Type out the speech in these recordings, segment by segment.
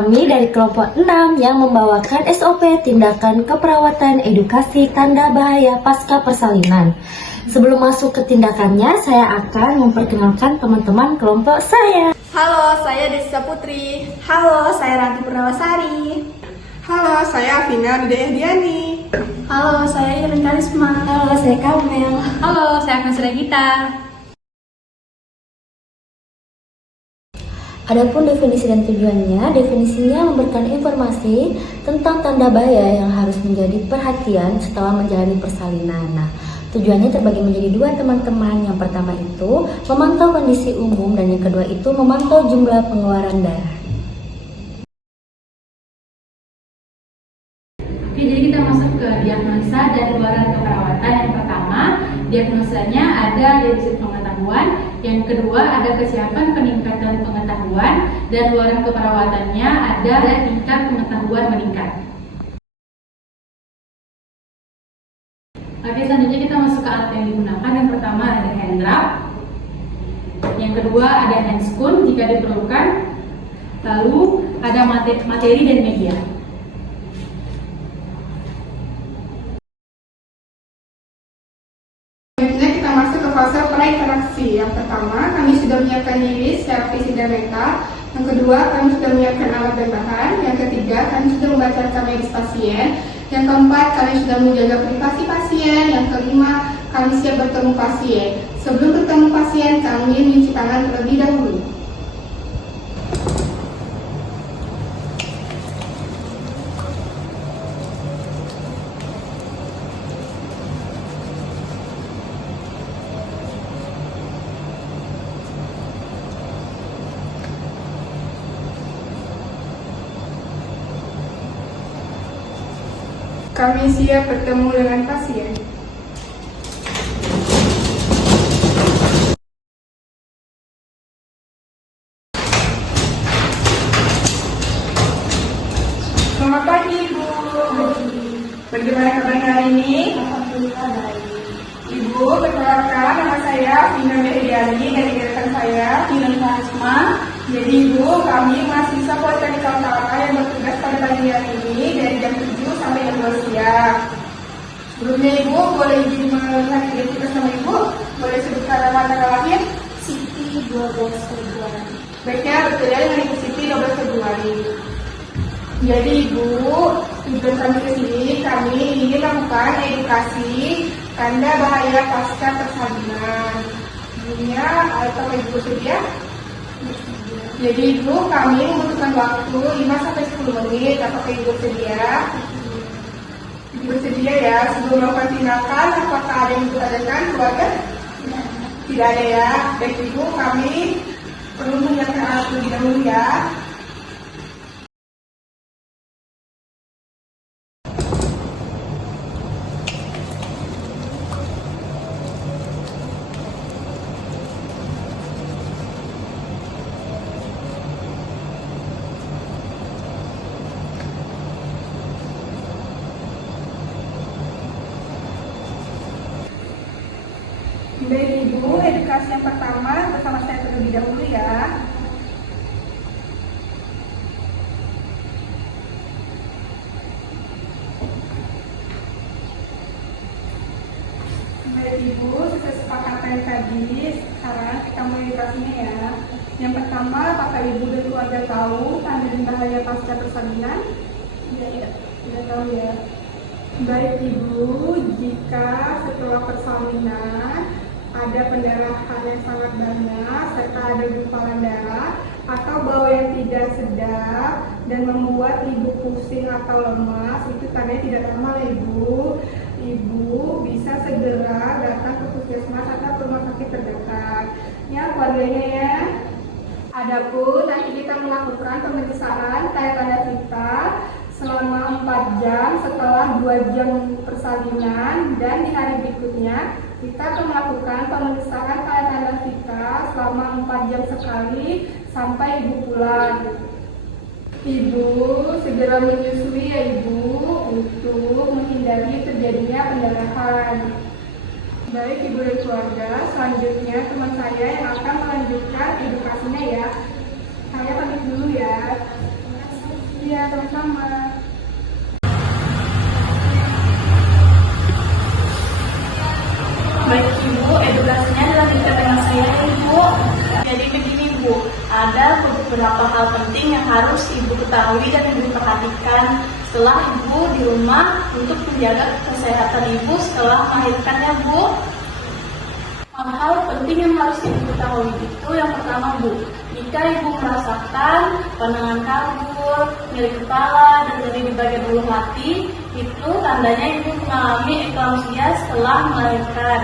kami dari kelompok 6 yang membawakan SOP tindakan keperawatan edukasi tanda bahaya pasca persalinan. Sebelum masuk ke tindakannya, saya akan memperkenalkan teman-teman kelompok saya. Halo, saya Desa Putri. Halo, saya Ranti Purnawasari. Halo, saya Vina Diani. Halo, saya Iren Karisma. Halo, saya Kamel. Halo, saya Agnes Regita. Adapun definisi dan tujuannya, definisinya memberikan informasi tentang tanda bahaya yang harus menjadi perhatian setelah menjalani persalinan. Nah, tujuannya terbagi menjadi dua teman-teman. Yang pertama itu memantau kondisi umum dan yang kedua itu memantau jumlah pengeluaran darah. Oke, jadi kita masuk ke diagnosa dan luaran keperawatan. Yang pertama, diagnosanya ada defisit pengetahuan. Yang kedua, ada kesiapan peningkatan pengetahuan. Dan luaran keperawatannya ada tingkat pengetahuan meningkat. Oke, selanjutnya kita masuk ke alat yang digunakan. Yang pertama ada hand drop. Yang kedua ada hand spoon jika diperlukan. Lalu ada materi dan media. Selanjutnya kita masuk ke fase prainteraksi. Yang pertama, kami sudah menyiapkan diri secara fisik dan mental. Yang kedua, kami sudah menyiapkan alat dan bahan. Yang ketiga, kami sudah membacakan medis pasien. Yang keempat, kami sudah menjaga privasi pasien. Yang kelima, kami siap bertemu pasien. Sebelum bertemu pasien, kami mencuci tangan terlebih dahulu. Kami siap bertemu dengan pasien. Selamat pagi, Ibu. Bagaimana kabarnya hari ini? Alhamdulillah baik. Ibu, perkenalkan, nama saya Vina Diani dari rekan saya Iren Karisma. Jadi Ibu, kami mahasiswa Politeknik Kaltara yang bertugas pada pagi hari ini dari jam 7 sampai jam 12 siang. Sebelumnya Ibu, boleh izin melihat identitas nama Ibu? Boleh sebutkan nama tanggal lahir? Siti 12 Februari. Baiknya, betul ya, dengan Ibu Siti 12 Februari. Jadi Ibu, tujuan kami ke sini, kami ingin melakukan edukasi tanda bahaya pasca persalinan. Sebelumnya, atau Ibu sedia? Jadi Ibu, kami membutuhkan waktu 5-10 menit. Apakah Ibu sedia? Ibu sedia ya. Sebelum melakukan tindakan, apakah ada yang Ibu tanyakan keluarga? Tidak ada ya. Baik Ibu, kami perlu menyiapkan alat terlebih dahulu ya. Baik Ibu, edukasi yang pertama bersama saya terlebih dahulu ya. Baik Ibu, sesuai kesepakatan tadi, sekarang kita mulai edukasinya ya. Yang pertama, apakah Ibu dan keluarga tahu tanda bahaya pasca persalinan? Tidak tahu ya. Baik Ibu, jika setelah persalinan ada pendarahan yang sangat banyak serta ada gumpalan darah atau bau yang tidak sedap dan membuat Ibu pusing atau lemas, itu tandanya tidak normal ya Ibu. Ibu bisa segera datang ke puskesmas atau ke rumah sakit terdekat ya, keluarganya ya. Adapun nanti kita melakukan pemeriksaan tanda-tanda vital selama 4 jam setelah 2 jam persalinan, dan di hari berikutnya kita akan melakukan pemeriksaan tanda-tanda vital selama 4 jam sekali sampai Ibu pulang. Ibu segera menyusui ya Ibu untuk menghindari terjadinya pendarahan. Baik Ibu dan keluarga, selanjutnya teman saya yang akan melanjutkan edukasinya ya. Saya pamit dulu ya. Iya, sama-sama. Baik Ibu, edukasinya dilanjutkan dengan saya Ibu. Jadi begini Bu, ada beberapa hal penting yang harus Ibu ketahui dan Ibu perhatikan setelah Ibu di rumah untuk menjaga kesehatan Ibu setelah melahirkannya Bu. Hal-hal penting yang harus Ibu ketahui itu yang pertama Bu, jika Ibu merasakan pandangan kabur, nyeri kepala, dan nyeri di bagian ulu hati, itu tandanya Ibu mengalami eklamsia setelah melahirkan.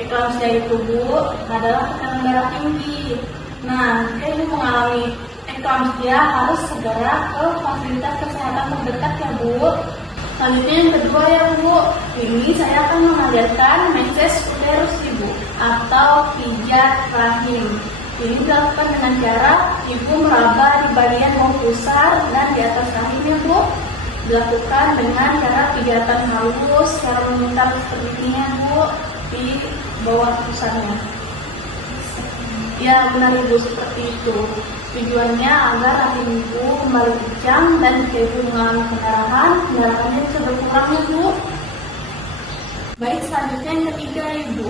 Eklamsia itu Bu adalah tekanan darah tinggi. Nah, jika Ibu mengalami eklamsia harus segera ke fasilitas kesehatan terdekat ya Bu. Selanjutnya yang kedua ya Bu, ini saya akan mengajarkan meses uterus Ibu atau pijat rahim. Ini dilakukan dengan cara Ibu meraba di bagian bawah pusar dan di atas rahim ya Bu. Dilakukan dengan cara pijatan halus secara memutar seperti ini ya Bu di bawah pusarnya. Ya benar Ibu, seperti itu. Tujuannya agar rahim Ibu kembali kencang dan jika Ibu mengalami pendarahannya bisa berkurang ya Bu. Baik, selanjutnya yang ketiga Ibu,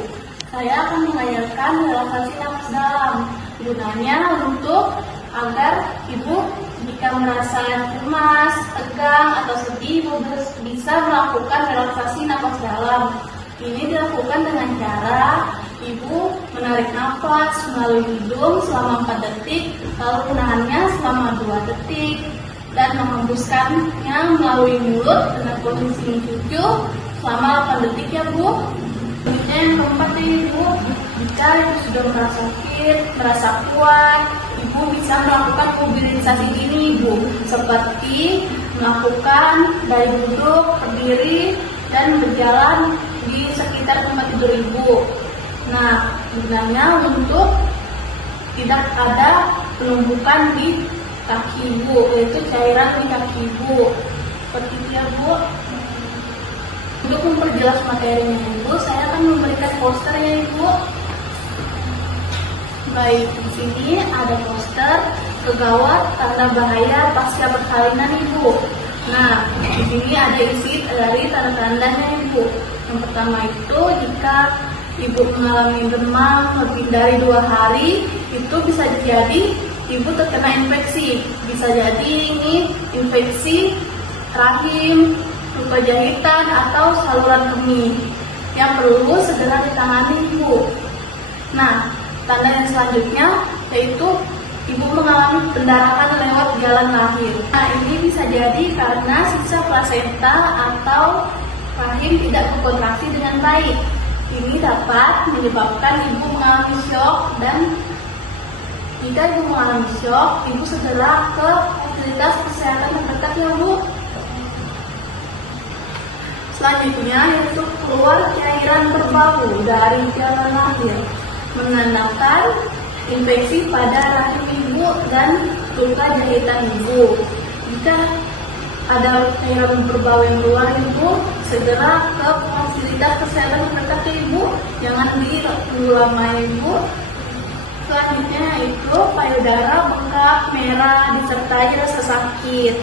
saya akan mengajarkan relaksasi napas dalam. Gunanya untuk agar Ibu jika merasa cemas, tegang, atau sedih, Ibu bisa melakukan relaksasi napas dalam. Ini dilakukan dengan cara Ibu menarik nafas melalui hidung selama 4 detik, lalu menahannya selama 2 detik, dan menghembuskannya melalui mulut dengan posisi mencucu selama 8 detik ya Bu. Selanjutnya yang keempat ya Ibu, jika Ibu sudah merasa sakit, merasa kuat, Ibu bisa melakukan mobilisasi ini Ibu, seperti melakukan dari duduk, berdiri, dan berjalan di sekitar tempat tidur Ibu. Nah, gunanya untuk tidak ada penumpukan di kaki Ibu, yaitu cairan di kaki Ibu. Seperti itu ya Bu. Untuk memperjelas materinya Ibu, saya akan memberikan posternya Ibu. Baik, di sini ada poster kegawat tanda bahaya pasca persalinan Ibu. Nah, di sini ada isi dari tanda-tandanya Ibu. Yang pertama itu jika Ibu mengalami demam lebih dari 2 hari, itu bisa jadi Ibu terkena infeksi. Bisa jadi ini infeksi rahim, luka jahitan, atau saluran kemih yang perlu segera ditangani Ibu. Nah, tanda yang selanjutnya yaitu Ibu mengalami pendarahan lewat jalan lahir. Nah, ini bisa jadi karena sisa plasenta atau rahim tidak berkontraksi dengan baik. Ini dapat menyebabkan Ibu mengalami syok, dan jika Ibu mengalami syok, Ibu segera ke fasilitas kesehatan terdekat ya Bu. Selanjutnya yaitu keluar cairan berbau dari jalan lahir, menandakan infeksi pada rahim Ibu dan luka jahitan Ibu. Jika ada cairan berbau yang keluar Ibu, segera ke fasilitas kesehatan terdekat ya Ibu, jangan ditunggu lama Ibu. Selanjutnya itu payudara bengkak, merah, disertai rasa sakit.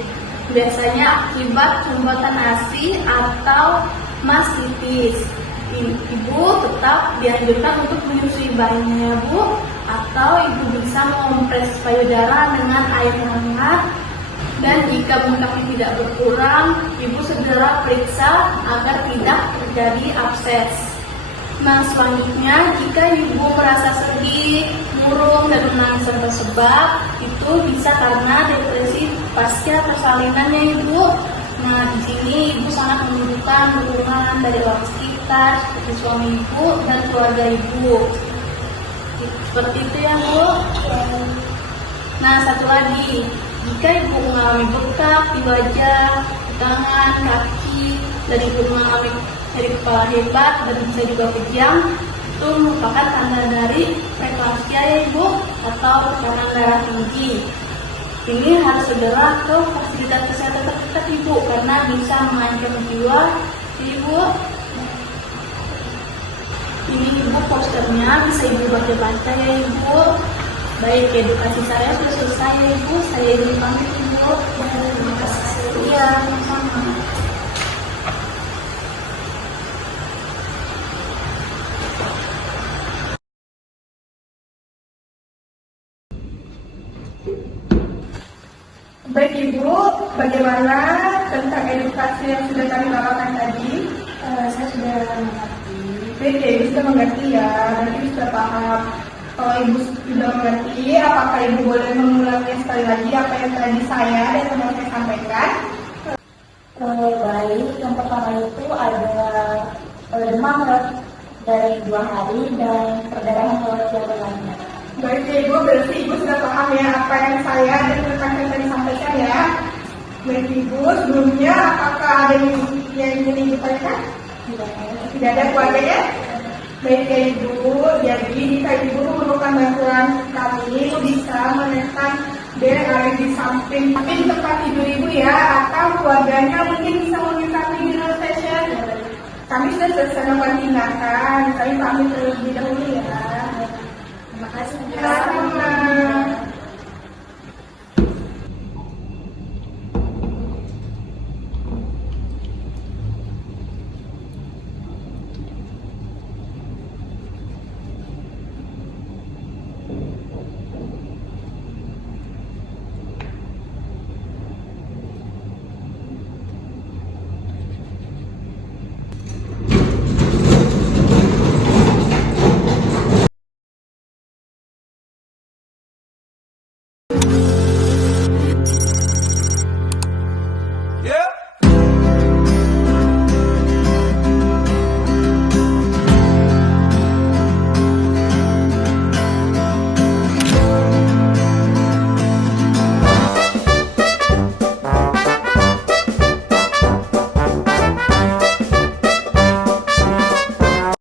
Biasanya akibat sumbatan ASI atau mastitis. Ibu tetap dianjurkan untuk menyusui bayinya Bu, atau Ibu bisa mengompres payudara dengan air hangat. Dan jika bengkaknya tidak berkurang, Ibu segera periksa agar tidak terjadi abses. Nah, selanjutnya jika Ibu merasa sedih, murung, dan menangis tanpa sebab, itu bisa karena depresi pasca persalinannya Ibu. Nah, di sini Ibu sangat membutuhkan dukungan dari orang sekitar seperti suami Ibu dan keluarga Ibu. Seperti itu ya Bu. Nah, satu lagi, jika Ibu mengalami bengkak di wajah, di tangan, kaki, dan Ibu mengalami nyeri kepala hebat dan bisa juga kejang, itu merupakan tanda dari preeklamsia ya Ibu, atau tekanan darah tinggi. Ini harus segera ke fasilitas kesehatan terdekat Ibu, karena bisa mengancam jiwa Ibu. Ini Ibu posternya, bisa Ibu baca-baca ya Ibu. Baik, edukasi saya sudah selesai ya Ibu. Saya izin pamit Ibu. Terima kasih. Iya, sama. Baik Ibu, bagaimana tentang edukasi yang sudah kami bawakan tadi? Saya sudah mengerti. Baik ya, Ibu sudah mengerti ya, nanti sudah paham. Kalau Ibu sudah mengerti, apakah Ibu boleh mengulangnya sekali lagi apa yang tadi saya dan teman saya sampaikan? Baik, yang pertama itu ada demam dari 2 hari dan perdarahan lewat jalur lainnya. Baik ya Ibu, berarti Ibu sudah paham ya apa yang saya dan rekan saya tadi sampaikan ya. Baik Ibu, sebelumnya apakah ada yang ingin Ibu tanyakan? Tidak ada keluarganya? Baik ya Ibu, jadi jika Ibu memerlukan bantuan kami, Ibu bisa menekan bel ada di samping tempat tidur Ibu ya, atau keluarganya mungkin bisa meminta kami di ruang station. Kami sudah selesai melakukan tindakan, kami pamit terlebih dahulu ya. Terima kasih. Sama-sama.